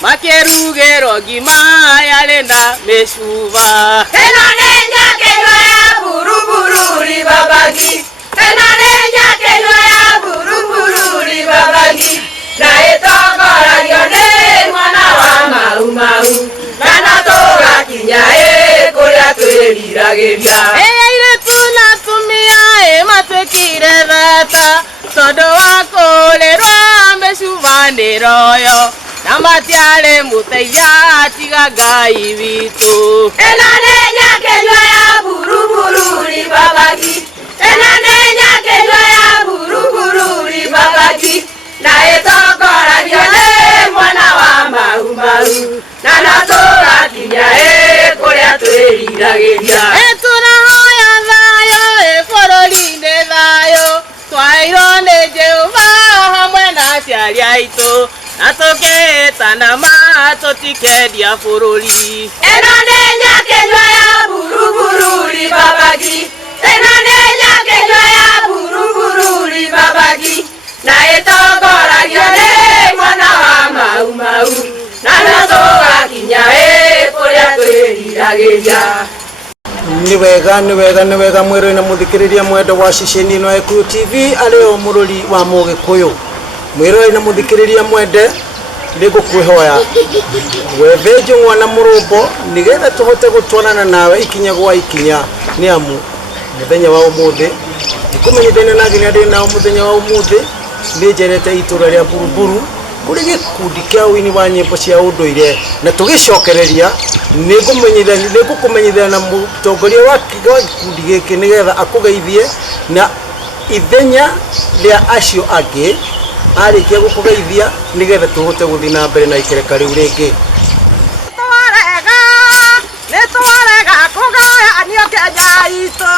Makerugero gima yalenda mesuva. Enanenya kenywa ya buruburu babagi. Enanenya kenywa ya buruburu babagi. Na etogora yone mwana wa mau mau. Nana toga kinyae koria twiriragiria. Ile tuna tumia matekire data. Todo wako lerwa mesuva neroyo. Namatiale muteya tiga gai vitu. Enanenya kenywa ya buruburu babagi. Enanenya kenywa ya buruburu babagi. Na etogora yone mwana wa mau mau. Nana toga kinyae koria twiriragiria. Etuna hoya thayo efororinde thayo. Twairone Jehova hamwe na aciari aitu. Natoke tanama totikedia furuli. Enanenya kenywa ya buruburu babagi. Enanenya kenywa ya buruburu babagi. Na etogora yone mwana wa mau mau. Nana toga kinyae koria twiriragiria. Ni wega mwero na muthikiriria mwendo wa ceceni no Gikuyu TV areo mururi wa Mugikuyu. Mwiro na muthikiriria mwende ndigukwihoya wethe mwana murumbo nigetha tuhote gutwarana nawe ikinya gwa ikinya ni amu muthenya wa umuthi ikumenyithania na nginya ndi na muthenya wa umuthi ni njerete itura ria buruburu kuri gikundi kia wini wa nyimbo cia unduire na tugicokereria nigukumenyithania na mutongoria wa gikundi giki nigetha akugeithie na ithenya ria acio angi arikia gukugeithia nigetha tuhote guthi na mbere na ikereka riu ringi. Nitwarega kugaya anio Kenya itu.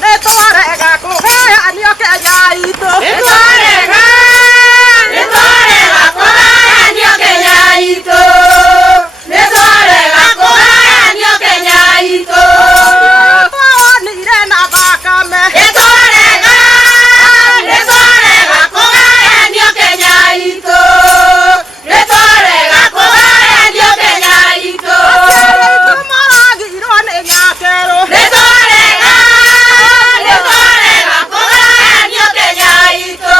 Nitwarega kugaya anio Kenya itu. Nitwarega kugaya anio Kenya itu. Nitwarega kugaya anio Kenya itu. Twanire na thakame. Nitwarega kugaya anio Kenya itu. Nitwarega kugaya anio Kenya itu. Maragirwo ni nyakero. Nitwarega kugaya anio Kenya itu.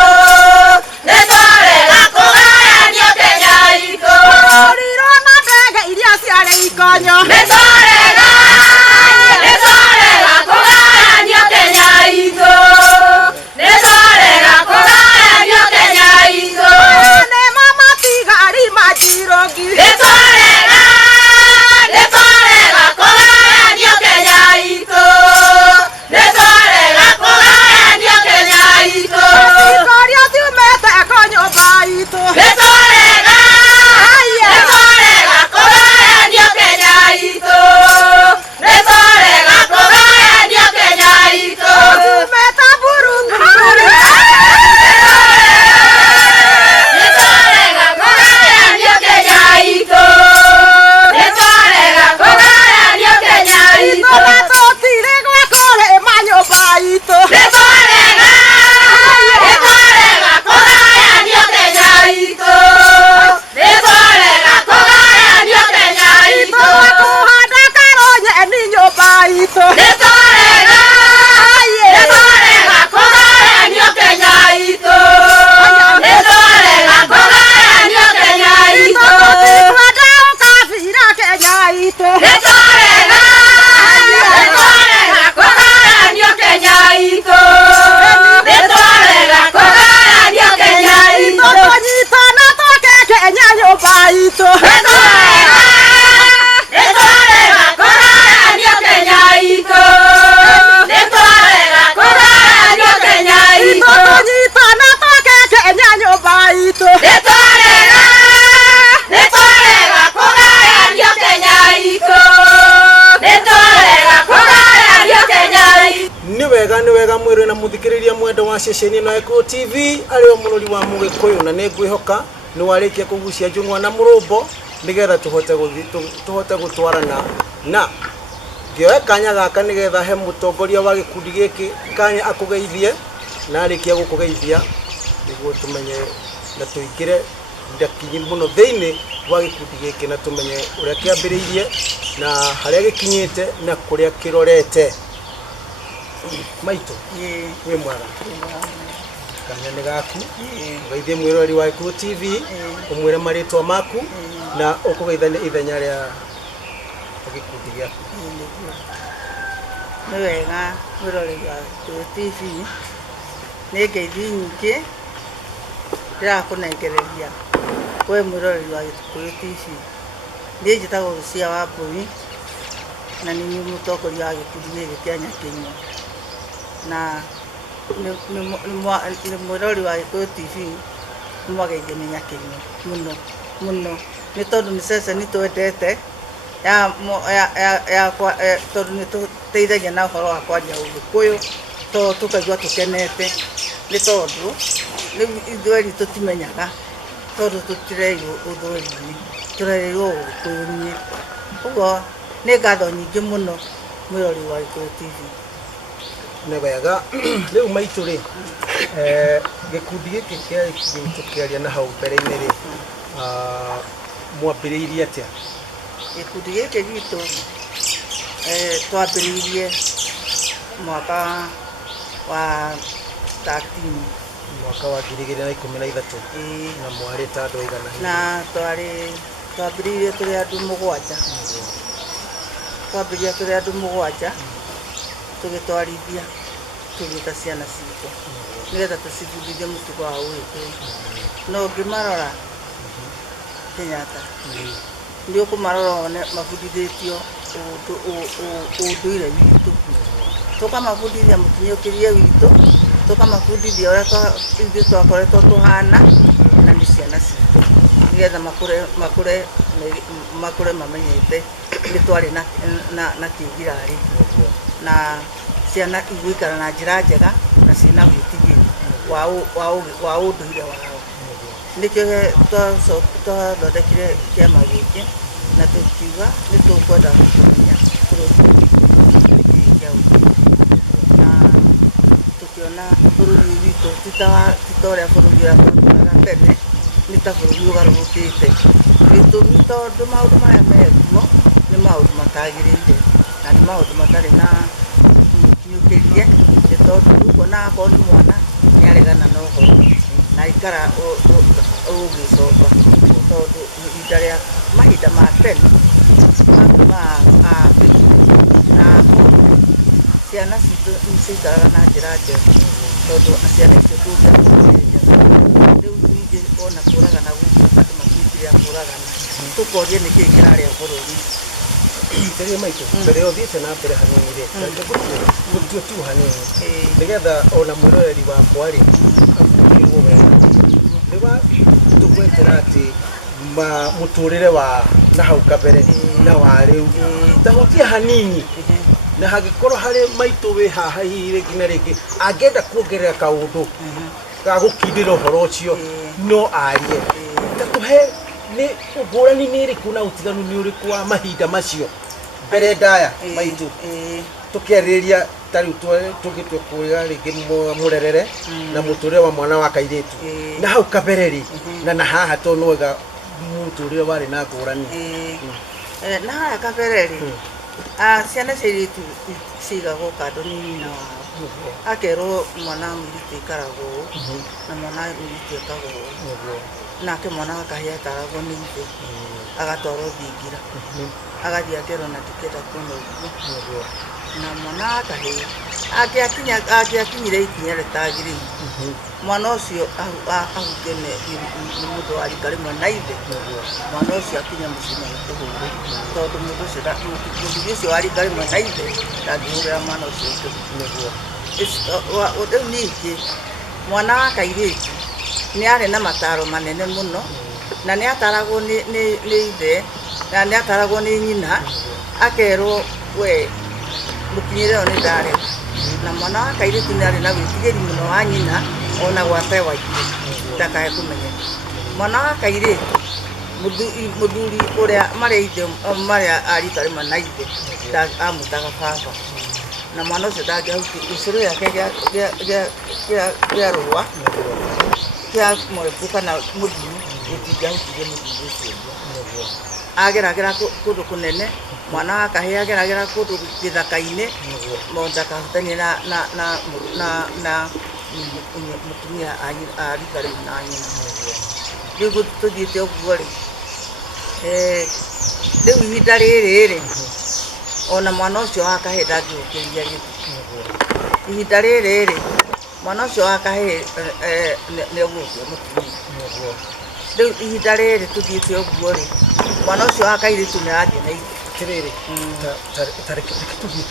ceceni ĩno Ekuo TV arĩ o mũrori wa Mũgĩkũyũ, na nĩ ngwĩhoka nĩ warĩkia kũgucia njũng'wa na mũrũmbo nĩgetha tũhote gũtwarana na ngĩoya kanya gaka nĩgetha he mũtongoria wa gĩkundi gĩkĩ kanya akũgeithie, na arĩkia gũkũgeithia nĩguo tũmenye na tũingĩre ndakinyi mũno thĩinĩ wa gĩkundi gĩkĩ na tũmenye ũrĩa kĩambĩrĩirie na harĩa gĩkinyĩte na kũrĩa kĩrorete. Maitũ wĩ mwega, kanya nĩ gaku, ũgeithie mwĩroreri wa Ekuo TV, ũmwĩre marĩtwa maku na ũkũgeithania ithenya rĩa gĩkundi gĩaku. Nĩ wega mwĩroreri wa Ekuo TV, nĩ ngeithi nyingĩ ndĩrakũnengereria we mwĩroreri wa Ekuo TV. Niĩ njĩtagwo Lucia Wambui na nĩ mũtongoria wa gĩkundi gĩkĩ kĩa Nyakĩnyua, na nĩ mwĩroreri wa Ekuo TV nĩmwageithio nĩ Nyakĩnyua mũno mũno, nĩ tondũ nĩ ceceni twendete tondũ nĩ tũteithagia na ũhoro wa kwaria Ũgĩkũyũ, tondũ tũkaigua tũkenete, nĩ tondũ rĩu ithuerĩ tũtimenyaga, tondũ tũtireirwo ũthweri-inĩ, tũrereirwo Ũgĩkũyũ-inĩ. Ũguo nĩ ngatho nyingĩ mũno mwĩroreri wa Ekuo TV. Nĩ wega. Rĩu Maitũ rĩ, gĩkundi gĩkĩ kĩa tũkĩaria na hau mbere-inĩ rĩ, mwambĩrĩirie atĩa? Gĩkundi gĩkĩ gitũ twambĩrĩirie mwaka wa 13, mwaka wa 2013, na mwarĩ ta andũ aigana? na twambĩrĩirie tũrĩ andũ mũgwanja, tũgĩtwarithia tũgĩta ciana citũ nĩgetha tũcibundithie mũtugo wa Ũgĩkũyũ. No ũngĩmarora Kenyatta, nĩ ũkũmarora one mabundithĩtio ũndũire witũ, tũkamabundithia mũkinyũkĩrie witũ, tũkamabundithia ũrĩa ithuĩ twakoretwo tũhana na nĩ ciana citũ, nĩgetha makũre mamenyete nĩ twarĩ na kĩgirarĩ, na ciana igũikara na njĩra njega na ciĩna wĩtigĩri wa ũndũire wao. Nĩkĩo twathondekire kĩama gĩkĩ na tũkiuga nĩ tũkwenda kũmenya bũrũri kĩa Ũgĩkũyũ, na tũkĩona bũrũri witũ ti ta ũrĩa bũrũri ũratũraga tene, nĩ ta bũrũri ũgarũrũkĩte. Gĩtũmi tondũ maũndũ marĩa mekuo nĩ maũndũ matagĩrĩire na nĩ maũndũ matarĩ na mũkinyũkĩrie, nĩ tondũ kuona akorwo nĩ mwana nĩ aregana na ũhoro na ikara ũgĩcoka, tondũ ihinda rĩa mahinda ma tene ma na ciana citũ nĩciaikaraga na njĩra njega, tondũ ciana icio ndũngĩamũkĩrĩria. Rĩu ningĩ ona kũragana gũkũ andũ matuĩkire a kũragana, tũkoria nĩkĩĩ kĩrarĩa bũrũri. Tĩrĩ Maitũ, mbere ũthiĩte na mbere hanini rĩ, gũtue tu hanini nĩgetha ona mwĩroreri wakwa rĩ aguũkĩrwo wega, nĩwa tũgwetera atĩ mũtũrĩre wa na hau kabere na wa rĩu tahutia hanini, na hangĩkorwo harĩ Maitũ wĩ haha hihi rĩngĩ na rĩngĩ angĩenda kuongerera kaũndũ ga gũkindĩra ũhoro ũcio no arie, ta tũhe nĩ ngũrani nĩ ĩrĩkũ na ũtiganu nĩ ũrĩkũ wa mahinda macio mbere ndaya Maitũ, tũkĩarĩrĩria ta rĩu tũgĩtua kuoya rĩngĩ mũrerere na mũtũrĩre wa mwana wa kairĩtu na hau kabere rĩ na haha to nwega mũtũrĩre warĩ na ngũrani. Na haha kabere rĩ, ciana cia airĩtu cigagwo kando nĩ nyina wao, akerwo mwana wa mũirĩtu aikaragwo ũũ na mwana wa mũirĩtu ekagwo ũũ, nake mwana wa kahĩĩ ataragwo nĩ ithe agatwarwo thingira, agathiĩ akerwo na ndikenda kuona ũguo, na mwana wa kahĩĩ angĩakinyire ikinya rĩtagĩrĩire, mwana ũcio ahuke nĩ mũndũ wa rika rĩmwe na ithe, mwana ũcio akinya mũciĩ nĩekũhũrwo, tondũ mũndũ ũcio wa rika rĩmwe na ithe ndangĩhũrĩra mwana ũcio ithe. Rĩu ningĩ mwana wa kairĩtu nĩ arĩ na mataro manene mũno, na nĩ ataragwo nĩ ithe na nĩ ataragwo nĩ nyina, akerwo we mũkinyĩre ũyũ nĩ ndarega, na mwana wa kairitu nĩ arĩ na wĩtigĩri mũno wa nyina ona gwate waingĩ ndakae kũmenya mwana wa kairitu mũthuri ũrĩa marĩa arita rĩmwe na ithe amwĩtaga baba na mwana ũcio ndangĩahuti gĩcũrũ gĩake gĩa rũa kĩa mũrebu kana mũthuri gĩtingĩahutirie mũthuri ũcio ageragera kũndũ kũnene mwana wa kahĩĩ ageragera kũndũ gĩthaka-inĩ ndakahutanie na mũtumia arita rĩu na nyina rĩu tũthiĩte ũguo-rĩ rĩu ihinda rĩrĩ-rĩ ona mwana ũcio wa kahĩĩ ndangĩũkĩria gĩtĩ ihinda rĩrĩ-rĩ mwana ũcio wa kahĩĩ nĩegũtio mũtumia rĩu ihinda rĩrĩ tũthiĩte ũguo-rĩ mwana ũcio wa kairĩtu nĩarathiĩ na ithe tiriri tareke tuthi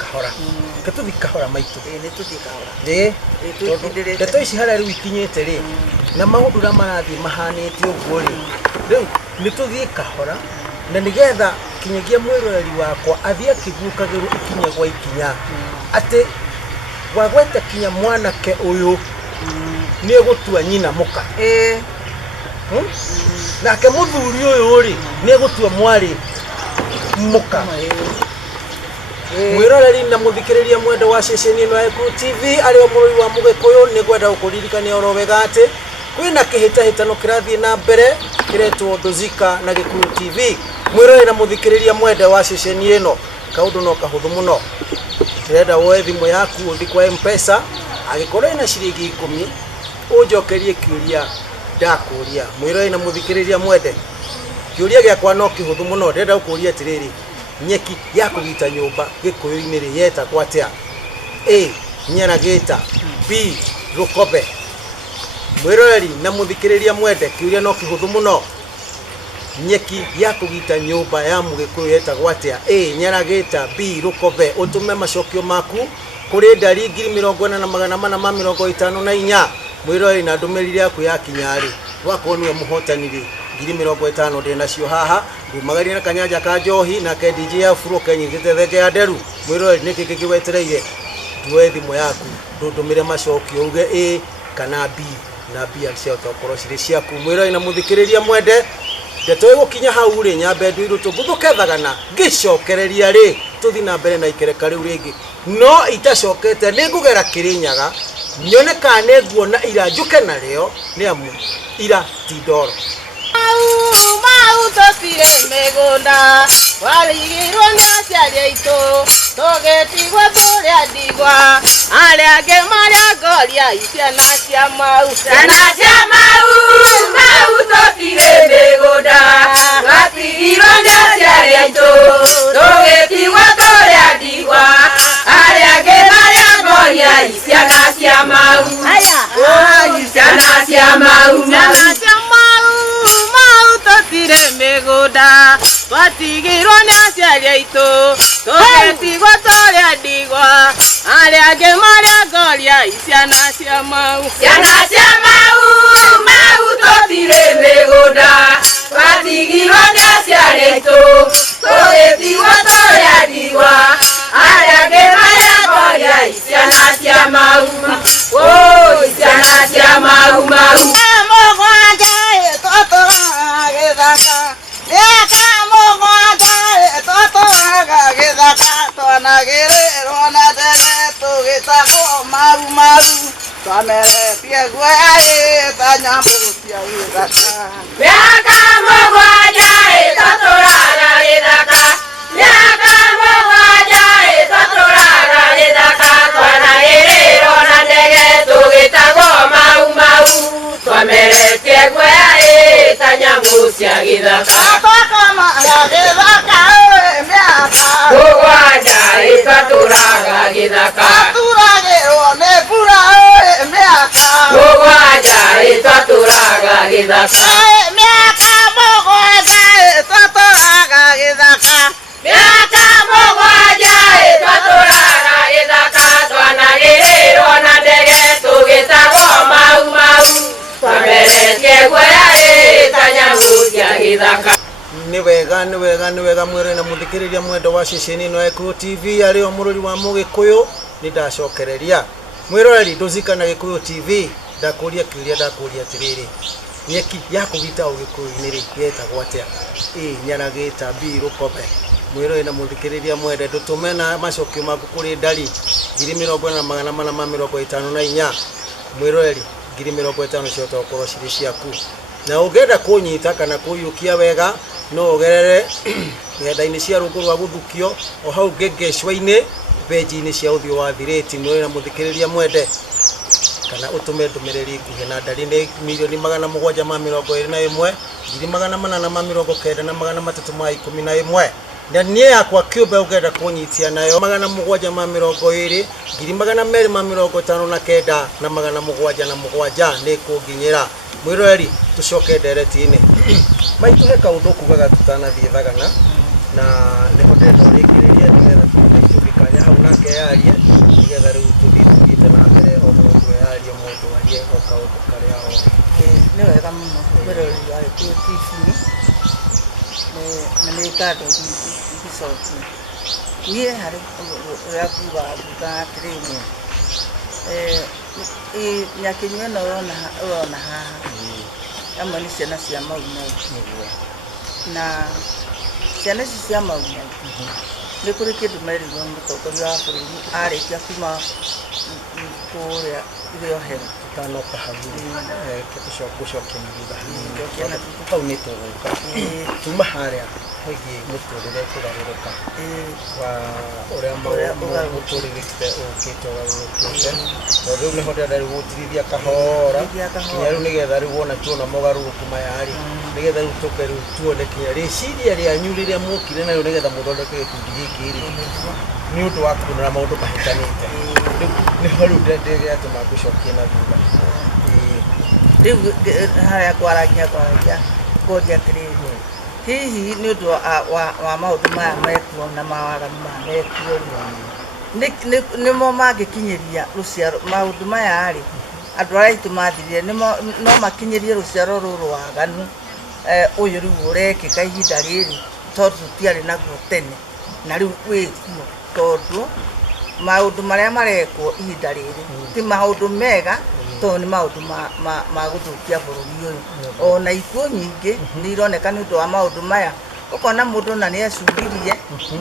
kahora maitu nĩtũthiĩ kahora ndeto ici harĩa rĩu ikinyĩte rĩ na maũndũ ũrĩa marathiĩ mahanĩte ũguo rĩ rĩu nĩtũthiĩ kahora na nĩgetha kinyagia mwĩroreri wakwa athiĩ akĩguũkagĩrwo ikinya gwa ikinya atĩ wagwete kinya mwanake ũyũ nĩegũtua nyina mũka nake mũthuri ũyũ rĩ nĩegũtua mwarĩ mũka mwĩroreri na mũthikĩrĩria mwendo wa ceceni ĩno ya Gĩkũyũ TV arĩ o mũrũi wa Mũgĩkũyũ nĩngwenda gũkũririkania oro wega atĩ kwĩna kĩhĩtahĩtano kĩrathiĩ na mbere kĩretwo Ndũzika na Gĩkũyũ TV mwĩroreri na mũthikĩrĩria mwendo wa ceceni ĩno kaũndũ no kahũthũ mũno ndĩrenda woe thimũ yaku ũthi kwa M-Pesa agĩkorwo ĩna ciringi 10 ũnjokerie kĩũria ndakũria mwĩroreri na mũthikĩrĩria mwende kĩũria gĩakwa no kĩhũthũ mũno ndĩrenda gũkũria atĩrĩrĩ nyeki ya kũgita nyũmba Gĩkũyũ-inĩ rĩ yetagwo atĩa A Nyaragĩta B Rũkobe mwĩroreri na mũthikĩrĩria mwende kĩũria no kĩhũthũ mũno nyeki ya kũgita nyũmba ya Mũgĩkũyũ yetagwo atĩa A Nyaragĩta B Rũkobe ũtũme macokio maku kũrĩ ndari 40,454 mwĩroreri na ndũmĩrĩri yaku yakinya-rĩ wakorwo nĩwe mũhotani rĩ 50 ndĩ nacio haha ndumagaria na kanyanja ka njohi na ke DJ Afro kenyitĩte thenge ya nderu mwĩroreri nĩkĩ kĩngĩwetereire tuoe thimũ yaku ndũndũmĩre macokio uge A kana B na B ciothe okorwo cirĩ ciaku mwĩroreri na mũthikĩrĩria mwende ndeto ĩgũkinya hau rĩ nyambe nduirũ tũgũthũkethagana ngĩcokereria rĩ tũthi na mbere na ikereka rĩu rĩngĩ no itacokete nĩngũgera Kĩrĩnyaga nyone kana nĩnguona ira njũke narĩo nĩamu ira ti ndoro mau tũtirĩ mĩgũnda warigirwo nĩ aciari aitũ tũgĩtigwo tũrĩa ndigwa arĩa angĩ marĩa ngoria ciana cia mau tũtirĩ mĩgũnda watigirwo nĩ aciari aitũ tũgĩtigwo tũrĩa ndigwa arĩa angĩ marĩa ngoria ciana cia mau ciana cia mau tũtirĩ mĩgũnda twatigirwo nĩ aciari aitũ tũgĩtigwo tũrĩa ndigwa arĩa angĩ marĩa ngoria ciana cia mau tũtirĩ mĩgũnda twatigirwo nĩ aciari aitũ tũgĩtigwo tũrĩa ndigwa arĩa angĩ marĩa ngoria ciana cia mau ciana cia mau twanagĩrĩrwo na ndege tũgĩtagwo maru twameretie guoya ta nyamũ cia gĩthaka mĩaka mũgwanja tũtũraga gĩthaka mĩaka mũgwanja tũtũraga gĩthaka twanagĩrĩrwo na ndege tũgĩtagwo mau twameretie guoya ta nyamũ cia gĩthaka mũgwanja tũtũraga gĩthaka tũturagĩrwo nĩ mbura mĩaka mũgwanja tũtũraga gĩthaka mĩaka mũgwanja tũtũraga gĩthaka mĩaka mũgwanja tũtũraga gĩthaka twanagĩrĩrwo na ndege tũgĩtagwo mau twameretie guoya ta nyamũ cia gĩthaka Nĩ wega mwĩrĩ na mũthikĩrĩria mwendo wa ceceni ĩno ya Gĩkũyũ TV arĩ o mũrori wa Mũgĩkũyũ nĩ ndacokereria mwĩroreri ndũcikana Gĩkũyũ TV ndakũria kĩũria ndakũria atĩrĩrĩ nyeki ya kũgita Ũgĩkũyũ-inĩ rĩ yetagwo atĩa Nyaragĩta B Rũkobe mwĩroreri na mũthikĩrĩria mwende ndũtũme na macokio maku kũrĩ ndari 40,454 mwĩroreri 50,000 ciota gũkorwo cirĩ ciaku na ũngĩenda kũnyita kana kũiyũkia wega no ũgerere ng'enda-inĩ cia rũngũ rwa gũthukio o hau ngengecwa-inĩ benji-inĩ cia ũthiũ wa thirĩti mwĩroreri na mũthikĩrĩria mwende kana ũtũme ndũmĩrĩri nguhĩ na ndari nĩ 721 899,311 na niĩ yakwa kĩũmbe ũngĩenda kũnyitia nayo 720 259 na 777 nĩ kũnginyĩra mwĩroreri tũcoke ndereti-inĩ maitũ he kaũndũ kugaga tũtanathiĩ thagana na nĩho ndĩrenda ũrĩkĩrĩrie nĩgetha tũgĩkanya hau nake yarie nĩgetha rĩu tũthiĩte na mbere o mũndũ eyarie mũndũ arie o kaũndũ karĩa o nĩ wega mũno mwĩroreri wa Gĩkũyũ TV na nĩ ngatho ngĩcokia niĩ harĩ ũrĩa kuga atĩrĩrĩ nyakinyũ ĩno ũrona haha amwe nĩ ciana cia maumau na ciana ici cia maumau nĩ kũrĩ kĩndũ merirwo nĩ mũtongoria wa bũrũri arĩkia kuma kũrĩa rĩohero tanoka hau gũcokia na thutha hau nĩ tũgũka tuma harĩa hĩgiĩ mũtũrĩre kũgarũrũka wa ũrĩa mũtũrĩrĩte ũkĩte ũgarũrũkĩte tondũ rĩu nĩho ndĩrenda rĩu gũtirithia kahora kinya rĩu nĩgetha rĩu wona tuona mogarũrũku maya-rĩ nĩgetha rĩu tũke rĩu tuone kinya rĩciria rĩanyu rĩrĩa mũkire narĩo nĩgetha mũthondeke gĩkundi gĩkĩ-rĩ nĩ ũndũ wa kuonera maũndũ mahĩtanĩte nĩho rĩu ndĩratũma ngũcokie na thutha rĩu harĩa kwaragia ngũria atĩrĩrĩ hihi nĩ ũndũ wa maũndũ maya mekuo na mawaganu maya mekuo nĩmo mangĩkinyĩria rũciaro maũndũ maya-rĩ andũ arĩa aitũ mathirire no makinyĩrie rũciaro rũrũ waganu ũyũ rĩu ũrekĩka ihinda rĩrĩ tondũ tũtiarĩ naguo tene na rĩu wĩkuo tondũ maũndũ marĩa marekwo ihinda rĩrĩ ti maũndũ mega tondũ nĩ maũndũ ma gũthũkia bũrũri ũyũ ona ikuũ nyingĩ nĩ ironeka nĩ ũndũ wa maũndũ maya ũkona mũndũ na nĩ ecuririe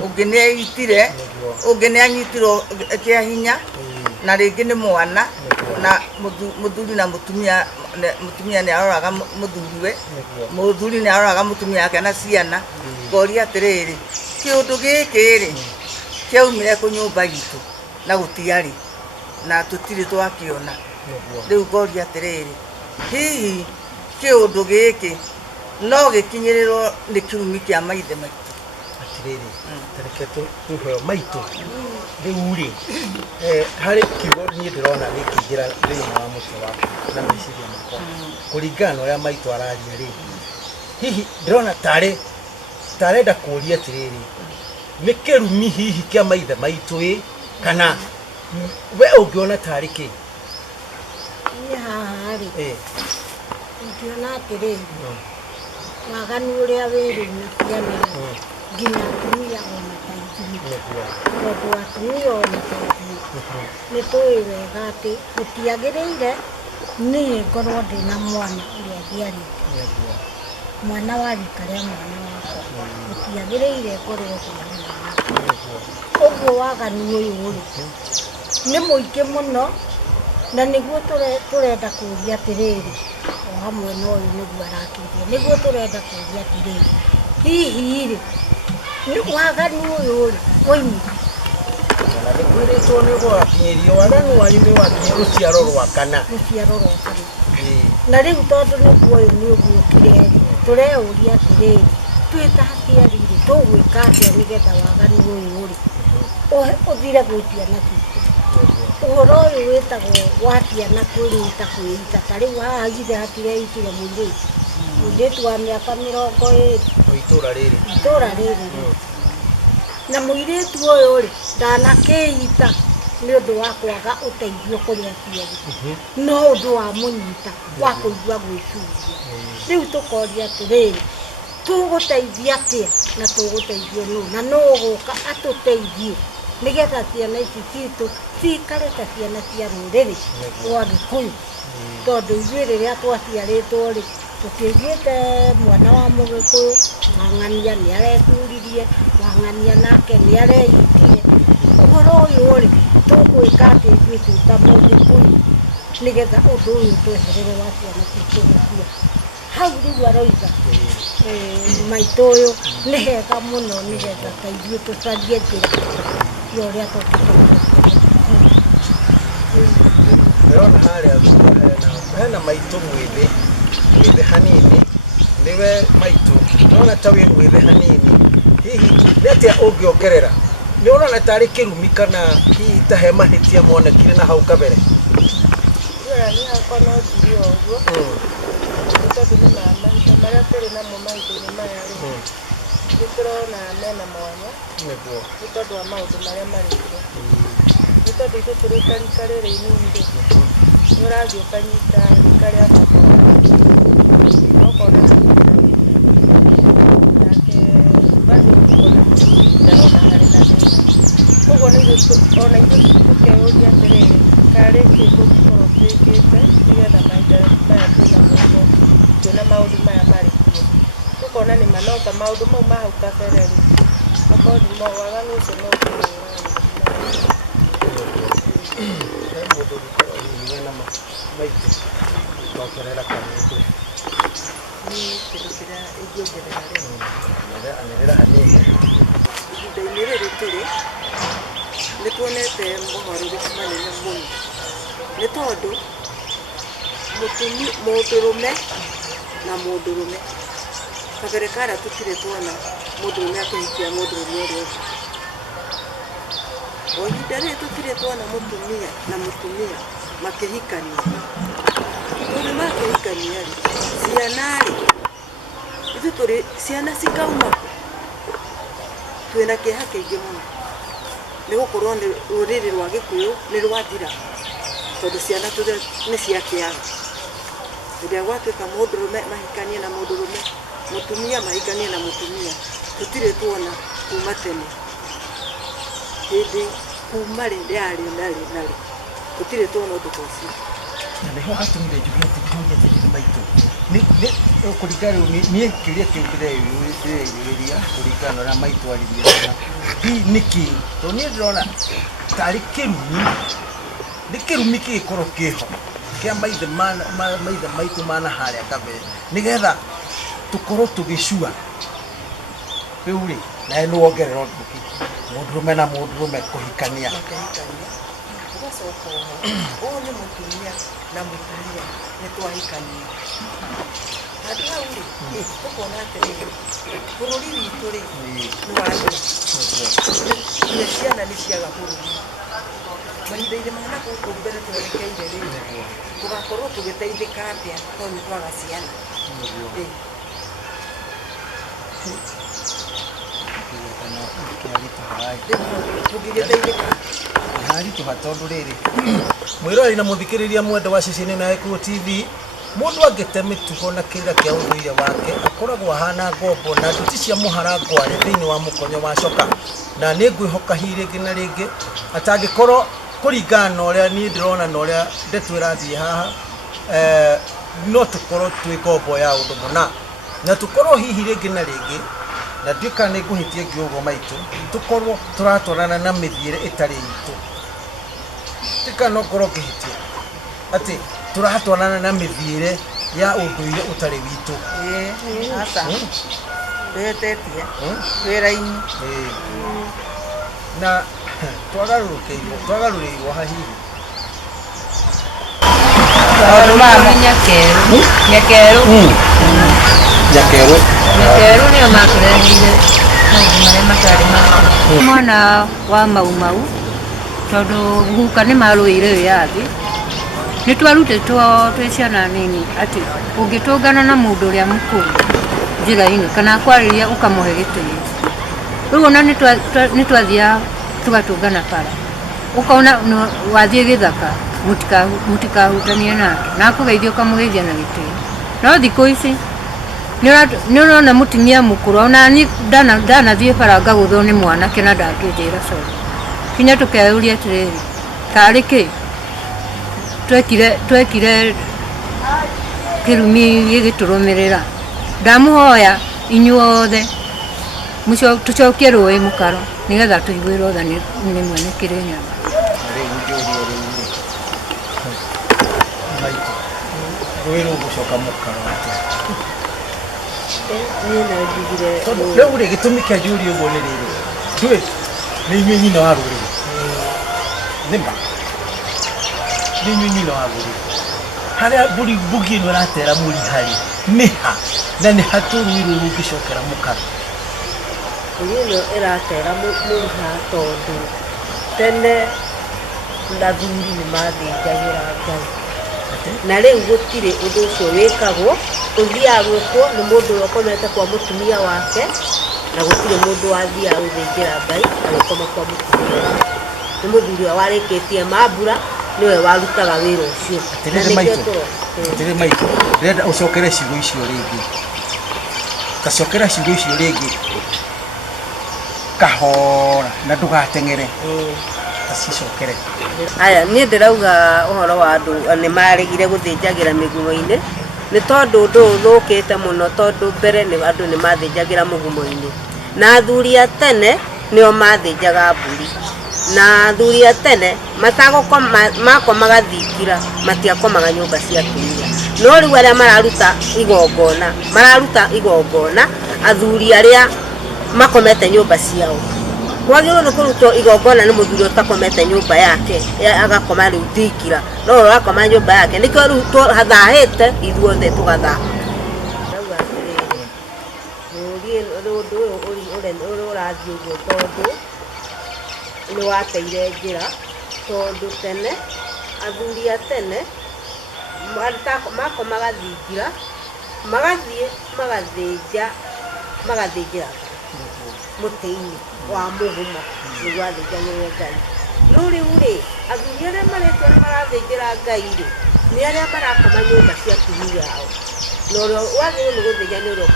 ũngĩ nĩ eitire ũngĩ nĩ anyitirwo kĩa hinya na rĩngĩ nĩ mwana na mũthuri na mũtumia nĩ aroraga mũthuriwe mũthuri nĩ aroraga mũtumia wake na ciana ngoria atĩrĩrĩ kĩũndũ gĩkĩ-rĩ kĩaumire kũ nyũmba itũ na gũtiarĩ na tũtirĩ twakĩona rĩu ngoria atĩrĩrĩ hihi kĩũndũ gĩkĩ no gĩkinyĩrĩrwo nĩ kĩrumi kĩa maithe maitũ atĩrĩrĩ tareke tũheo maitũ rĩu-rĩ harĩ kiugo niĩ ndĩrona gĩkĩingĩra thĩinĩ wa mũtwe wakwa na meciria makwa kũringana na ũrĩa maitũ araria-rĩ hihi ndĩrona tarenda kũũria atĩrĩrĩ nĩ kĩrumi hihi kĩa maithe maitũ kana we ũngĩona tarĩ kĩ niĩ haha-rĩ ingĩona atĩrĩrĩ waganu ũrĩa wĩrĩna ciana nginya atumia ona ta ithuĩ tondũ atumia ona ta ithuĩ nĩ tũĩ wega atĩ gũtiagĩrĩire niĩ ngorwo ndĩna mwana ũrĩa ndiarĩte mwana wa rika rĩa mwana wakwa gũtiagĩrĩire ngorwo ndĩna mwana ũguo waganu ũyũ-rĩ nĩ mũingĩ mũno na nĩguo tũrenda kũũria atĩrĩrĩ o hamwe na ũyũ nĩguo arakĩria nĩguo tũrenda kũũria atĩrĩrĩ hihi-rĩ waganu ũyũ-rĩ woimire kana nĩ kwĩrĩtwo nĩ gwakinyĩrio waganu wanyu nĩ wakinyia rũciaro rwa kana na rĩu tondũ nĩguo ũyũ nĩ ũguo ũkire-rĩ tũreũria atĩrĩrĩ twĩ ta aciari-rĩ tũgwĩka atĩa nĩgetha waganu ũyũ-rĩ ũthire gwĩ ciana citũ ũhoro ũyũ wĩtagwo wa ciana kwĩnyita ta rĩu haha githĩ hatireitire mũirĩtu wa mĩaka 20 itũra rĩrĩ na mũirĩtu ũyũ-rĩ ndanakĩita nĩ ũndũ wa kwaga ũteithio kũrĩ aciari no ũndũ wa mũnyita wa kũigua gwĩcuria rĩu tũkoria atĩrĩrĩ tũgũteithia atĩa na tũgũteithio nũ na no gũka atũteithie nĩgetha ciana ici citũ cikare ta ciana cia rũrĩrĩ rwa Gĩkũyũ tondũ ithuĩ rĩrĩa twaciarĩtwo rĩ tũkĩiguĩte mwana wa Mũgĩkũyũ Ng'ang'ania nĩareturirie Ng'ang'ania nake nĩareitire ũhoro ũyũ rĩ tũgwĩka atĩ ithuĩ twĩ ta Mũgĩkũyũ nĩgetha ũndũ ũyũ tweherere wa ciana citũ gũkua hau rĩu aroiga maitũ ũyũ nĩ hega mũno nĩgetha ta ithuĩ tũcarie njĩra ya ũrĩa ndĩrona harĩa hena maitũ mwĩthĩ hanini nĩwe maitũ ndĩrona ta wĩ mwĩthĩ hanini hihi nĩ atĩa ũngĩongerera nĩ ũrona tarĩ kĩrumi kana hihi ta he mahĩtia monekire na hau kabere niĩ hakwa no njuge ũguo nĩ tondũ nĩ mahĩtia marĩa tũrĩ namo maitũ-inĩ maya rĩ nĩ tũrona mena mwanya nĩ tondũ wa maũndũ marĩa marĩ kuo nĩ tondũ ithuĩ tũrĩ ta rika rĩrĩ inini rĩ nĩ ũrathiĩ ũkanyita rika rĩa ũkona nake bado ũkona mũthuri ndarona harĩ na thĩna koguo ona ithuĩ tũkeyũria atĩrĩrĩ karĩ kĩndũ tũkorwo twĩkĩte nĩgetha mahinda maya twĩnamo twĩna maũndũ maya marĩ kuo tũkona nĩ manoka maũndũ mau ma hau kabere rĩ akorwo waganu ũcio no ũkĩrĩra mũndũ gũkorwo hihi na maitũ gwakorera kanĩndũ Ni kĩndũ kĩrĩa ingĩongerera rĩ anĩrĩra hanini ihinda-inĩ rĩrĩ tũrĩ nĩ tuonete mogarũrũku manene mũno nĩ tondũ mũndũrũme na mũndũrũme kabere karĩa tũtirĩ tuona mũndũrũme akĩhikia mũndũrũme ũrĩa ũngĩ o ihinda rĩrĩ tũtirĩ tuona mũtumia na mũtumia makĩhikania tondũ makĩhikania rĩ ciana rĩ ithuĩ tũrĩ ciana cikauma twĩna kĩeha kĩingĩ mũno nĩ gũkorwo rũrĩrĩ rwa Gĩkũyũ nĩ rwathira tondũ ciana nĩ ciakĩaga rĩrĩa gwatuĩka mũndũrũme mahikanie na mũndũrũme mũtumia mahikanie na mũtumia tũtirĩ tuona kuma tene hĩndĩ kuma rĩrĩa narĩ tũtirĩ tuona ũndũ ta ũcio na nĩho hatũmire njuge atĩ kĩũria atĩrĩrĩ maitũ kũringana niĩ kĩũria kĩu ndĩreyũrĩria kũringana na ũrĩa maitũ arĩria hihi nĩkĩ tondũ niĩ ndĩrona tarĩ kĩrumi nĩ kĩrumi kĩgĩkorwo kĩho kĩa maithe maitũ mana harĩa kabere nĩgetha tũkorwo tũgĩcua rĩu rĩ nawe nĩ wongerera ũndũ ũngĩ mũndũrũme na mũndũrũme kũhikania ũgacoka ũũ nĩ mũtumia na mũtumia nĩ twahikania handũ hau rĩ tũkona atĩrĩrĩ bũrũri witũ rĩ nĩ wathira nginya ciana nĩ ciaga bũrũri mahinda-inĩ ma na gũkũ mbere twerekeire rĩ tũgakorwo tũgĩteithĩka atĩa tondũ nĩ twaga ciana haritũha tondũ rĩrĩ mwĩrori na mũthikĩrĩria mwende wa ceceni na Gĩkũyũ TV mũndũ angĩte mĩtugo na kĩrĩra kĩa ũndũire wake akoragwo ahana ngombo na nduti cia mũharangware thĩinĩ wa mũkonyo wa coka na nĩ ngwĩhoka hihi rĩngĩ na rĩngĩ atangĩkorwo kũringana na ũrĩa niĩ ndĩrona na ũrĩa ndeto ĩrathiĩ haha no tũkorwo twĩ ngombo ya ũndũ mũna na tũkorwo hihi rĩngĩ na rĩngĩ na ndika nĩ ngũhĩtia ngĩũguo maitũ tũkorwo tũratwarana na mĩthiĩre ĩtarĩ itũ ndika no ngorwo ngĩhĩtia atĩ tũratwarana na mĩthiĩre ya ũndũire ũtarĩ witũ aca twĩhĩtĩtie wĩra-inĩ na twagarũrĩirwo hahihi maũndũ maya nyakerũ nĩo matũreheire maũndũ marĩa matarĩ ma mwana wa Mau tondũ guka nĩ marũĩire wĩyathi nĩ twarutĩtwo twĩ ciana nini atĩ ũngĩtũngana na mũndũ ũrĩa mũkũrũ njĩra-inĩ kana kwarĩria ũkamũhe gĩtĩo rĩu ona nĩ twathiaga tũgatũngana bara ũkona wathiĩ gĩthaka mũtikahutanie nake na akũgeithia ũkamũgeithia na gĩtĩo no thikũ ici nä å rona må timia må kå rå ona ndanathiä bara ngagå thwo nä mwanake na ndangä njä ra co kinya tå keå ria atä rä rä karä kä twekire kä rumi gä gä tå rå mä rä ra ndamå hoya inyuothe tå cokie rå ä må karo nä getha tå iguä rotha nä mwene kä rä nyama rä u rä gä tå mi kä anjå ria å guo nä rä rä ndå nä inyuä nyina wa rå rä rä nä ma nä inyuä nyina wa rå rä rä harä a mbugi ä no ĩratera må riharä nä ha na nä ha tå rå rå rå ngä cokera må karo ino ĩratera mũriha tondũ tene athuri nĩ mathĩnjagĩra Ngai na rĩu gũtirĩ ũndũ ũcio wĩkagwo ũthiaga gwĩkwo nĩ mũndũ ũrĩa ũkomete kwa mũtumia wake na gũtirĩ mũndũ wathiaga gũthĩnjĩra Ngai agĩkoma kwa mũtumia wake nĩ mũthuri ũrĩa warĩkĩtie mambura nĩwe warutaga wĩra ũcio atĩrĩ maitũ ndĩrenda ũcokere ciugo icio rĩngĩ tacokera ciugo icio rĩngĩ kahora na ndũgateng'ere tacicokere aya niĩ ndĩrauga ũhoro wa andũ nĩ maregire gũthĩnjagĩra mĩgumo-inĩ nĩ tondũ ũndũ ũthũkĩte mũno tondũ mbere andũ nĩ mathĩnjagĩra mũgumo-inĩ na athuri a tene nĩo mathĩnjaga mbũri na athuri a tene makomaga thikira matiakomaga nyũmba cia atumia no rĩu arĩa mararuta igongona athuri arĩa makomete nyũmba ciao kwagĩrĩirwo nĩ kũrutwo igongona nĩ mũthuri ũtakomete nyũmba yake agakoma rĩu thikira no ũrakoma nyũmba yake nĩkĩo rĩu tũthahĩte ithuothe tũgathaka ũndũ ũyũ ũrathiĩ ũguo tondũ nĩ wateire njĩra tondũ tene athuri a tene makomaga thikira magathiĩ magathĩnjĩra mũtĩ-inĩ wa mũgũmo nĩguo athĩnjagĩrwo Ngai no rĩu rĩ athuri arĩa maretwo nĩ marathĩnjĩra Ngai rĩ nĩ arĩa marakoma nyũmba cia atumia ao na ũrĩa wagĩrĩirwo nĩ gũthĩnja nĩ ũrĩa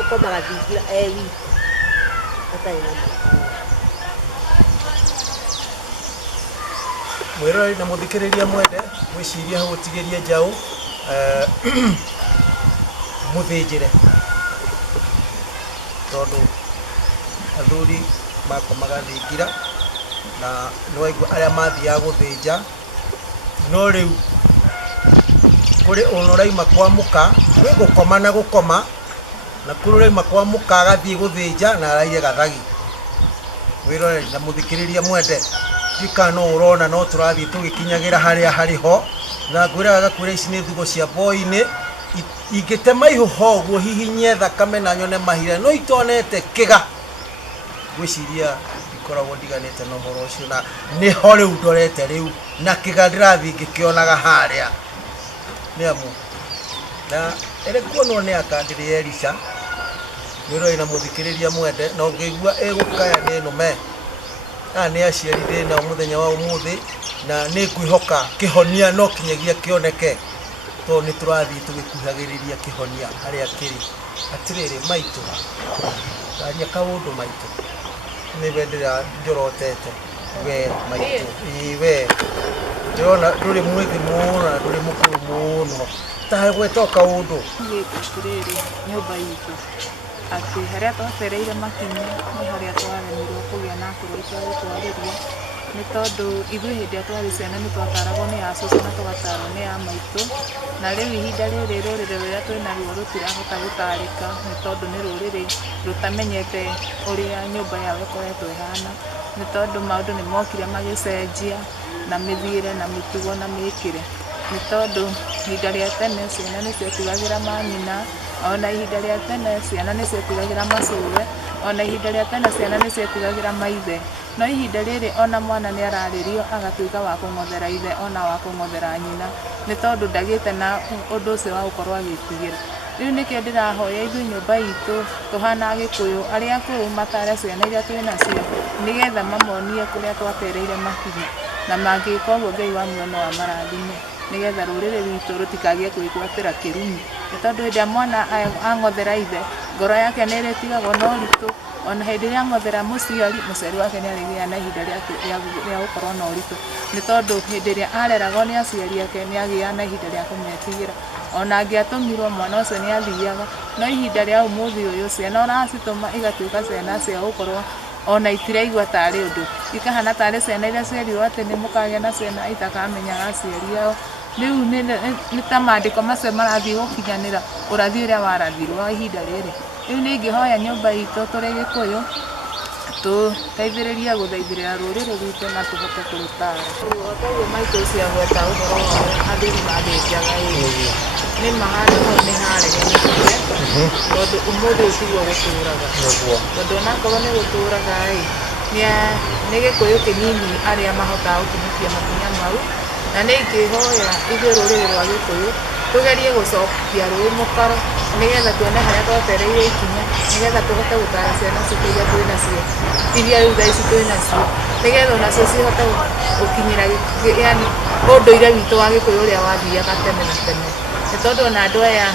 ũkomaga thikira wiki atarĩ na mwĩroreri na mũthikĩrĩria mwende mwĩcirie hau gũtigĩrie njaũ mũthĩnjĩre tondũ athuri makomaga thĩngira na nĩwaigua arĩa mathiaga gũthĩnja no rĩu kũrĩ ũraima kwamũka gwĩ gũkoma na gũkoma na kũrĩ ũraima kwamũka agathiĩ gũthĩnja na araire gathagi mwĩroreri na mũthikĩrĩria mwende ndika no ũrona no tũrathiĩ tũgĩkinyagĩra harĩa harĩ ho na ngwĩraga gakwĩra ici nĩ thugo cia mboi-inĩ ingĩtema ihũho ũguo hihinye thakame na nyone mahira no itonete kĩga gwĩciria ndikoragwo ndiganĩte na ũhoro ũcio na nĩho rĩu ndorete rĩu na kĩga ndĩrathiĩ ngĩkĩonaga harĩa nĩ amu na ĩrĩ kuonwo nĩ aka ndĩrĩ Elisha mwĩroreri na mũthikĩrĩria mwende na ũngĩigua ĩgũkaya nĩ nũme aya nĩ aciari ndĩna mũthenya wa ũmũthĩ na nĩ ngwĩhoka kĩhonia no kinyagia kĩoneke tondũ nĩ tũrathiĩ tũgĩkuhagĩrĩria kĩhonia harĩa kĩrĩ atĩrĩrĩ maitũ aria kaũndũ maitũ nĩwe njorotete we maitũ we ndĩrona ndũrĩ mwĩthĩ mũno na ndũrĩ mũkũrũ mũno tahe gwĩtwo kaũndũ atĩrĩrĩ nyũmba itũ atĩ harĩa twacereire makinya nĩ harĩa twaremirwo kũgĩa na akũrũ aitũ a gũtwarĩria nĩ tondũ ithuĩ hĩndĩ ĩrĩa twarĩ ciana nĩ twataragwo nĩ a cũcũ na tũgatarwo nĩ a maitũ na rĩu ihinda rĩrĩ rũrĩrĩ rũrĩa twĩnaruo rũtirahota gũtarĩka nĩ tondũ nĩ rũrĩrĩ rũtamenyete ũrĩa nyũmba yao ĩkoretwo ĩhana nĩ tondũ maũndũ nĩ mokire magĩcenjia na mĩthiĩre na mĩtugo na mĩkĩre nĩ tondũ ihinda rĩa tene ciana nĩ ciatigagĩra manyina ona ihinda rĩa tene ciana nĩ ciatigagĩra macũwe ona ihinda rĩa tene ciana nĩ ciatigagĩra maithe no ihinda rĩrĩ ona mwana nĩ ararĩrio agatuĩka wa kũng'othera ithe ona wa kũng'othera nyina nĩ tondũ ndagĩte na ũndũ ũcio wa gũkorwo agĩtigĩra rĩu nĩkĩo ndĩrahoya ithuĩ nyũmba itũ tũhana Gĩkũyũ arĩa akũrũ matare ciana iria twĩ nacio nĩgetha mamonie kũrĩa twatereire makinya na mangĩka ũguo Ngai wa muoyo no amarathime nĩgetha rũrĩrĩ rwitũ rũtikagĩe kwĩgwatĩra kĩrumi, nĩ tondũ hĩndĩ ĩrĩa mwana ang'othera ithe ngoro yake nĩ ĩrĩtigagwo na ũritũ, ona hĩndĩ ĩrĩa ang'othera mũciari wake nĩ arĩgĩa na ihinda rĩa gũkorwo na ũritũ, nĩ tondũ hĩndĩ ĩrĩa areragwo nĩ aciari ake nĩ agĩaga na ihinda rĩa kũmetigĩra, ona angĩatũmirwo mwana ũcio nĩ athiaga, no ihinda rĩa ũmũthĩ ũyũ ciana ũracitũma igatuĩka ciana cia gũkorwo ona itiraigua tarĩ ũndũ, ikahana tarĩ ciana iria cierirwo atĩ nĩ mũkagĩa na ciana itakamenyaga aciari ao. Rĩu nĩ ta maandĩko macio marathiĩ gũkinyanĩra ũrathi ũrĩa warathirwo wa ihinda rĩrĩ. Rĩu nĩ ingĩhoya nyũmba itũ tũrĩ Gĩkũyũ tũteithĩrĩrie gũthaithĩrĩra rũrĩrĩ rwitũ na tũhote kũrũtara. Koguo maitũ cia gweta ũhoro wao andũ nĩ mathĩnjaga nĩ mahari hau nĩ haregenete tondũ ũmũthĩ ũtigwo gũtũraga, tondũ onakorwo nĩ gũtũraga nĩ Gĩkũyũ kĩnini arĩa mahotaga gũkinyũkia makinya mau, na nĩ ingĩhoya ithuĩ rũrĩrĩ rwa Gĩkũyũ tũgerie gũcokia rũĩ mũkaro nĩgetha tuone harĩa twetereire ikinya, nĩgetha tũhote gũtara ciana citũ iria twĩ nacio, iria rĩu thaa ici twĩ nacio, nĩgetha onacio cihote gũkinyĩra yani ũndũire witũ wa Gĩkũyũ ũrĩa wathiaga tene na tene, nĩ tondũ ona andũ aya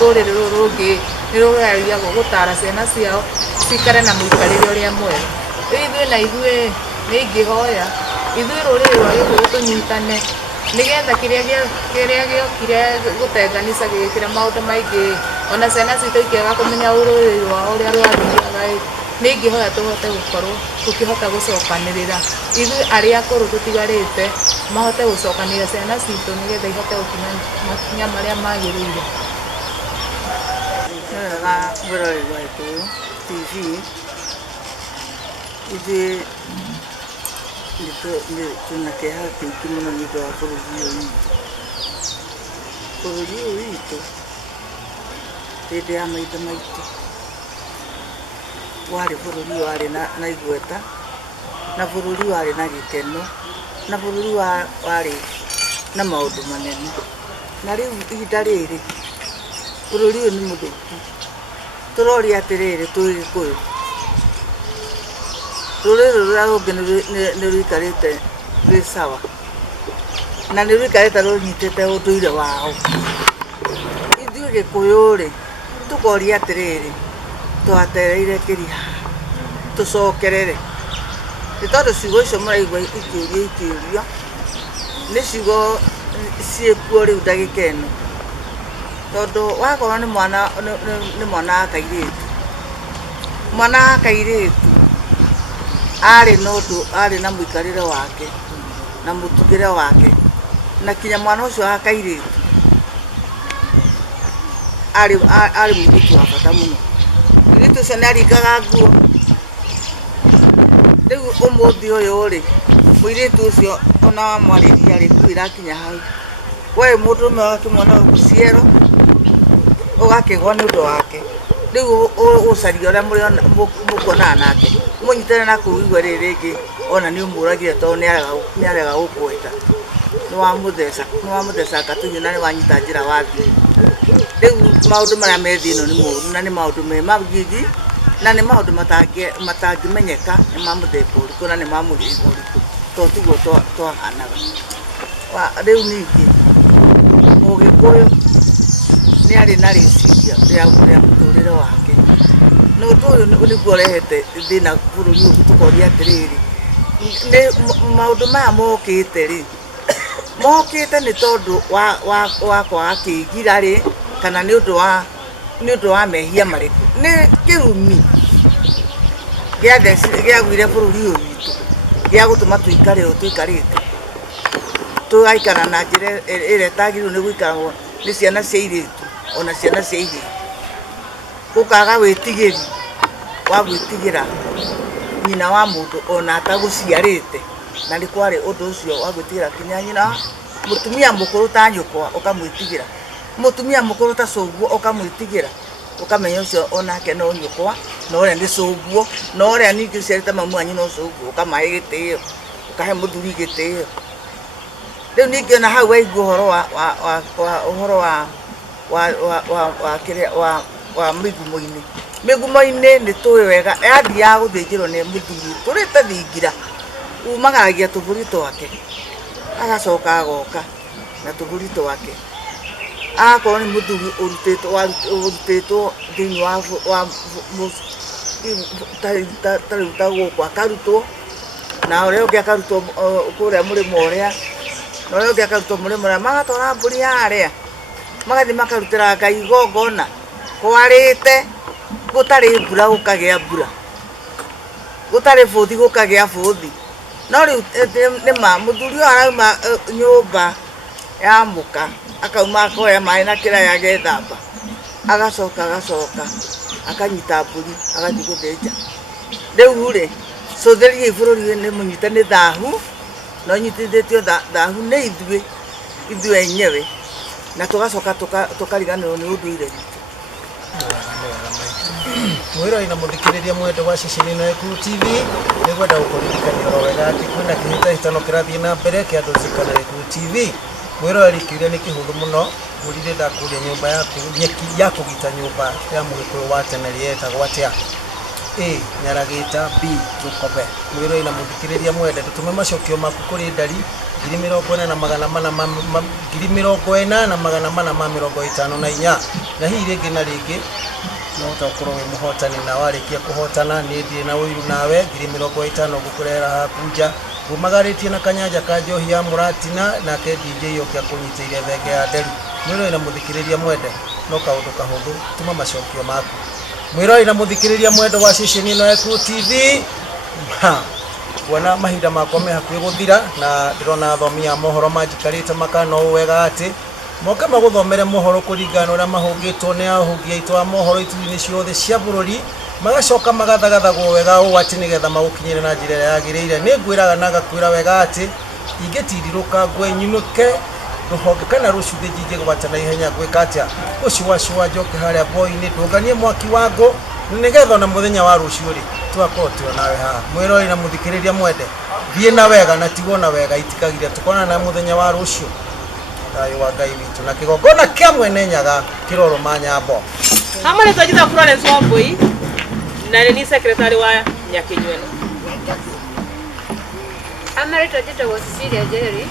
rũrĩrĩ rũrũ rũngĩ nĩ rũgeragia gũtara ciana ciao cikare na mũikarĩre ũrĩa mwega. Rĩu ithuĩ na ithuĩ nĩ ingĩhoya ithuĩ rũrĩrĩ rwa Gĩkũyũ tũnyitane nĩgetha kĩrĩa gĩokire gũtenganisha gĩgĩkĩra maũndũ maingĩ, ona ciana citũ ikĩaga kũmenya rũrĩrĩ rwao ũrĩa rwathiaga, nĩ ingĩhoya tũhote gũkorwo tũkĩhota gũcokanĩrĩra ithuĩ arĩa akũrũ tũtigarĩte mahote gũcokanĩrĩra ciana citũ nĩgetha ihote gũkinya makinya marĩa magĩrĩire. Nĩ wega rũrĩrĩ rwa Gĩkũyũ TV ithuĩ twĩna kĩeha kĩingĩ mũno nĩ ũndũ wa bũrũri ũyũ witũ. Bũrũri ũyũ witũ hĩndĩ ya maithe maitũ warĩ bũrũri warĩ na igweta, na bũrũri warĩ na gĩkeno, na bũrũri warĩ na maũndũ manene. Na rĩu ihinda rĩrĩ bũrũri ũyũ nĩ mũthũku. Tũroria atĩrĩrĩ twĩ Gĩkũyũ, rũrĩrĩ rũrĩa rũngĩ nĩ rũikarĩte rwĩ sawa na nĩ rũikarĩte rũnyitĩte ũndũire wao. Ithuĩ Gĩkũyũ-rĩ tũkoria atĩrĩrĩ twatereire kĩrĩa tũcokerere, nĩ tondũ ciugo icio mũraigua ikĩũrio nĩ ciugo ciĩkuo rĩu ndagĩka ĩno, tondũ wakorwo nĩ mwana wa kairĩtu, mwana wa kairĩtu arĩ na mũikarĩre wake na mũtugĩre wake, na kinya mwana ũcio wa kairĩtu arĩ mũirĩtu wa bata mũno. Mũirĩtu ũcio nĩ aringaga nguo. Rĩu ũmũthĩ ũyũ-rĩ mũirĩtu ũcio ona wamwarĩria-rĩ nguo irakinya hau, we mũndũrũme wakĩmwona gũciero ũgakĩgwa nĩ ũndũ wake. Rĩu ũcaria ũrĩa mũkuonaga nake mũnyitane na kũu igwe rĩrĩ rĩngĩ ona nĩ ũmũragire tondũ nĩ arega gũkwenda, nĩ wamũtheca katũnyu na nĩ wanyita njĩra wathiĩ. Rĩu maũndũ marĩa methiĩ ĩno nĩ moru na nĩ maũndũ me magigi na nĩ maũndũ matangĩmenyeka nĩ ma mũthemba ũrĩkũ na nĩ ma mũthemba ũrĩkũ, tondũ tiguo twahanaga. Rĩu ningĩ Mũgĩkũyũ nĩ arĩ na rĩciria rĩa mũtũrĩre wake, na ũndũ ũyũ nĩguo ũrehete thĩna bũrũri ũyũ. Tũkoria atĩrĩrĩ maũndũ maya mokĩte-rĩ, mokĩte nĩ tondũ wa kwaga kĩgira-rĩ, kana nĩ ũndũ wa mehia marĩkũ. Nĩ kĩrumi gĩagwire bũrũri ũyũ witũ gĩa gũtũma tũikare ũũ tũikarĩte, tũgaikara na njĩra ĩrĩa ĩtagĩrĩirwo nĩ gũikarwo nĩ ciana cia airĩtu ona ciana cia airĩtu, gũkaga wĩtigĩri wa gwĩtigĩra nyina wa mũndũ ona atagũciarĩte, na nĩ kwarĩ ũndũ ũcio wa gwĩtigĩra kinya nyina. Mũtumia mũkũrũ ta nyũkwa ũkamwĩtigĩra, mũtumia mũkũrũ ta cũguo ũkamwĩtigĩra, ũkamenya ũcio onake no nyũkwa na ũrĩa nĩ cũguo, na ũrĩa ningĩ ũciarĩte mamu wanyu no cũguo, ũkamahe gĩtĩo, ũkahe mũthuri gĩtĩo. Rĩu ningĩ ona hau waigua ũhoro wa mĩgumo-inĩ. Mĩgumo-inĩ nĩ tũĩ wega yathiaga gũthĩnjĩrwo nĩ mũthuri tũrĩte thingira, umagagia tũbũri twake agacoka agoka na tũbũri twake agakorwo nĩ mũthuri ũrutĩtwo thĩinĩ wa tarĩu ta gũkũ akarutwo na ũrĩa ũngĩ akarutwo kũrĩa mũrĩmo ũrĩa na ũrĩa ũngĩ akarutwo mũrĩmo ũrĩa magatwara mbũri harĩa magathiĩ makarutĩra Ngai igongona kwarĩte gũtarĩ mbura gũkagĩa mbura gũtarĩ bũthi gũkagĩa bũthi no rĩu nĩma mũthuri ũyũ arauma nyũmba ya mũka akauma akoya maĩ na kĩraĩ agethamba agacoka akanyita mbũri agathiĩ gũthĩnja rĩu rĩ cũthĩrĩriai bũrũri nĩ mũnyite nĩ thahu no nyitithĩtio thahu nĩ ithuĩ enyewe na tũgacoka tũkariganĩrwo nĩ ũndũire witũ. Mwĩrori na mũthikĩrĩria mwendwa wa ceceni ĩno ya Ekuru TV nĩ gwenda gũkũririkania oro wega atĩ kwĩna kĩhĩtahĩtano kĩrathiĩ na mbere kĩa andũ cikana Ekuru TV. Mwĩrori kĩũria nĩ kĩhũthũ mũno mũrire ndakũria nyũmba yaku nyeki ya kũgita nyũmba ya mũgĩkũyũ wa tene yetagwo atĩa? A. Nyaragĩta. B. Rũkobe. Mwĩrori na mũthikĩrĩria mwende tũtume macokio maku kũrĩ ndari 40,454 na hihi rĩngĩ na rĩngĩ no ũtakorwo wĩ mũhotani na warĩkia kũhotana nĩ ndĩ na ũiru nawe 50,50 gũkũrehera hakunja gumagarĩtie na kanyanja ka njohi ya mũratina nake DJ yokia kũnyitĩire thenge ya nderu. Mwĩrori na mũthikĩrĩria mwende no kaũndũ kahũthũ tuma macokio maku. Mwĩrori na mũthikĩrĩria mwende wa ceceni ĩno ya Ekuru TV kuona mahinda makwa me hakuhĩ gũthira na ndĩrona athomi a mohoro manjikarĩte makana ũũ wega atĩ moke magũthomere mohoro kũringana na ũrĩa mahũngĩtwo nĩ ahũngi aitũ a mohoro ituri-inĩ ciothe cia bũrũri magacoka magathagathagwo wega ũũ atĩ nĩgetha magũkinyĩre na njĩra ĩrĩa yagĩrĩire. Nĩ ngwĩraga na ngakwĩra wega atĩ ingĩtindirũka ngwenyinũke rũhonge kana rũcuthĩ njinge gũbata na ihenya gwĩka atĩa gũcũacũa njoke harĩa boĩ-inĩ ndũnganie mwaki wa ngũ nĩgetha ona mũthenya wa rũciũ rĩ tũgakorwo tũrĩ nawe haha. Mwĩrori na mũthikĩrĩria mwende thiĩ na wega na tigwo na wega itikagire tũkona na mũthenya wa rũciũ thayũ wa Ngai witũ na kĩgongona kĩa Mwene Nyaga kĩrorwo Manyambo. Hamwe twajita Florence Wambui na ni secretary wa Nyakinyueno. Amari twajita wa Cecilia Jerry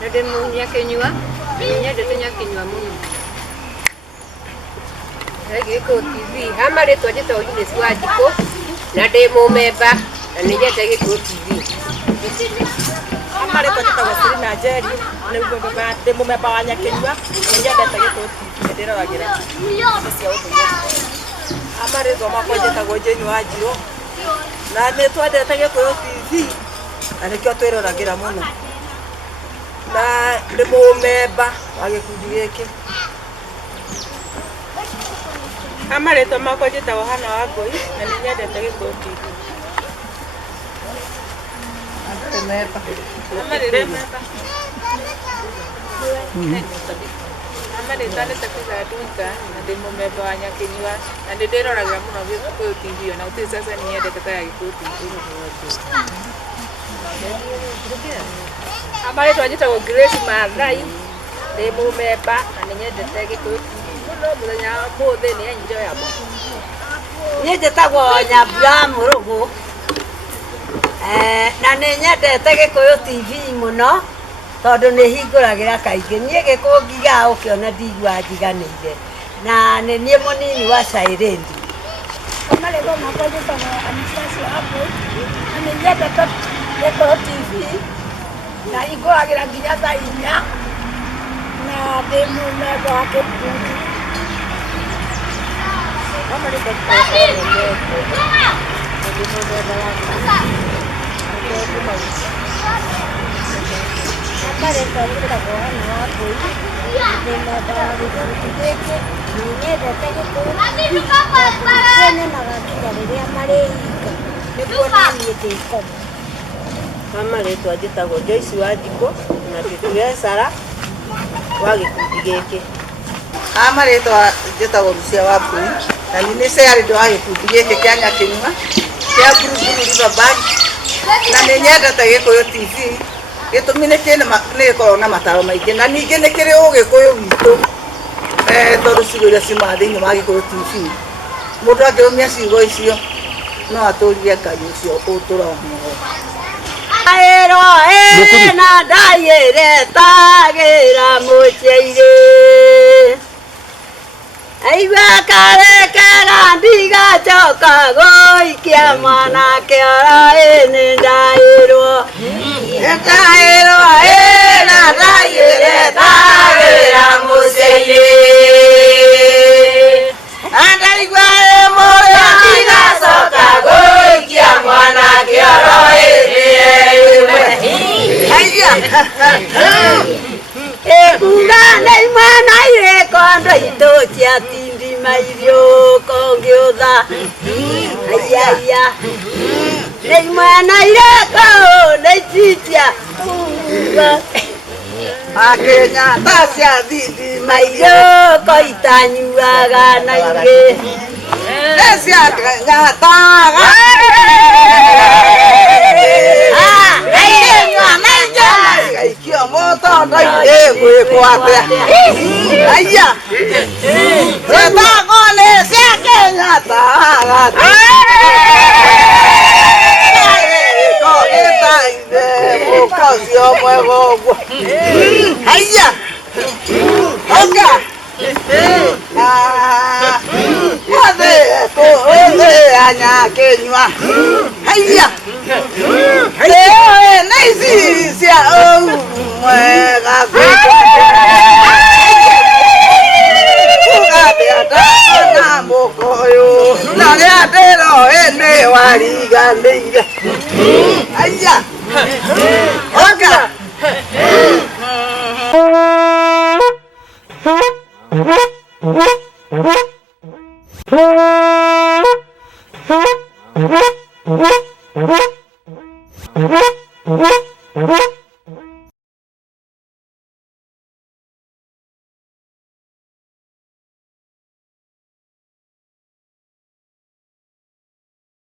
na demu Nyakinyua nyendete Nyakinyua mũno. Ekuru TV hamari twajita Eunice Wanjikũ na demu memba na nyendete Ekuru TV. Hamari twajita Selina Jerry na demu memba wa Nyakinyua nyendete Ekuru TV ndĩroragira cia ũndũire. Hamari twajita Jane Wanjirũ na nĩ twendete Ekuru TV na nĩkĩo twĩroragira mũno na ndĩ mũmemba wa gĩkundi gĩkĩ. Amarĩtwa makwa njĩtagwo Hana Wangũi na nĩ nyendete Ekuru TV. Amarĩtwa nĩ Tekuga Dunga na ndĩ mũmemba wa Nyakinyua na nĩ ndĩroragĩra mũno Ekuru TV ona gũtirĩ ceceni nyendete ta ya Ekuru TV. Amarĩtwa njĩtagwo Grace Maathai ndĩ mũmemba na nĩ nyendete Ekuru TV mũno mũthenya wa ũmũthĩ nĩ enjoy amo. Niĩ njĩtagwo Nyambura Mũrũgũ na nĩ nyendete Gĩkũyũ TV mũno tondũ nĩ hingũragĩra kaingĩ. Niĩ Gĩkũyũ ngigaga ũkĩona ndigua njiganĩire na nĩ niĩ mũnini wa Silent. Amarĩtwa makwa njĩtagwo Anisiasi Wambui na nĩ nyendete Ekuru TV na hingũragĩra nginya thaa 4 na ndĩ mũmemba wa gĩkundi. Amarĩtwa njĩtagwo Hana Wangũi ndĩ mũmemba wa gĩkundi gĩkĩ na nyendete Gĩkũyũ nyonaga nginya rĩrĩa marĩhinga nĩguo naniĩ ndĩkoma. Amarĩtwa njĩtagwo Joyce Wanjikũ na ndĩ treasurer wa gĩkundi gĩkĩ. Amarĩtwa njĩtagwo Lucia Wambui na nĩ secretary wa gĩkundi gĩkĩ kĩa Nyakinyua kĩa Buruburu Riverbank na nĩ nyendete Ekuru TV gĩtũmi nĩ gĩkoragwo na mataro maingĩ na ningĩ nĩ kĩrĩ ũgĩkũyũ witũ tondũ ciugo iria ciumaga thĩinĩ wa Ekuru TV mũndũ angĩrũmia ciugo icio no atũrire Ngai ũcio ũtũraga muoyo. Aero na daiere tagera mocheire. Aiwa kare kara diga choka goi kia mana kera ene dairo. Dairo na daiere tagera mocheire. Andaiwa moya diga choka goi kia mana kera ene. Ekunda nei mana ire kondo ito chia tindi mairio kongyoda. Ayaya. Nei mana ire ko nei chicha. Akenya tasya tindi mairio ko itanyu aga naige. Tasya nyata. Kio moto dai gwe kwate aya seta kone seke nyata ko eta ide ko sio muevo aya oka ade ko ode anya kenywa aya leo naisi sia mwega na mokoyo na atero ene warigandeire aya oka Huh?